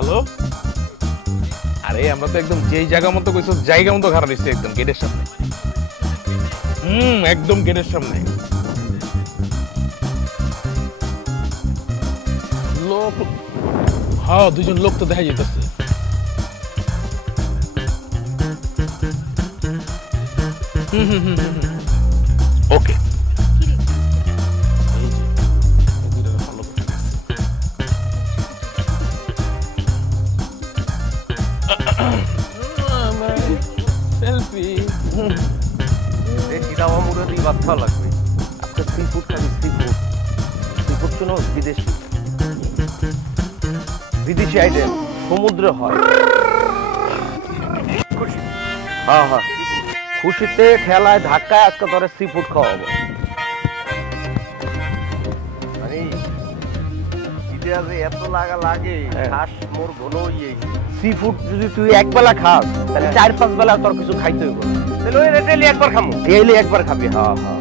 Hello, আরে আমরা তো একদম যেই জায়গা মতো কইছো জায়গা মতো খারাপ হইছে, একদম গেটের সামনে। একদম গেটের সামনে। লোক, হ্যাঁ দুজন লোক তো দেখা যেতেছে। ওকে, সেলফি। দেশি দাওয়া মুড়ে দিয়ে ভাত খাওয়া লাগবে। আজকে সি ফুড খাবি, সি ফুড। সি ফুড শুনো, বিদেশি বিদেশি আইটেম, সমুদ্রে হয়। হ্যাঁ হ্যাঁ, খুশিতে ঠেলায় ধাক্কায় আজকে তোর সি ফুড খাওয়াবো। মানে ইতিহাসে এত লাগা লাগে, খাস মোর ঘন ইয়ে। সি ফুড যদি তুই একবেলা খাস তাহলে 4-5 বেলা তোর কিছু খাইতে হইব। তাহলে ওই রেটেলি একবার খামু, ডেইলি একবার খাবি। হ্যাঁ হ্যাঁ।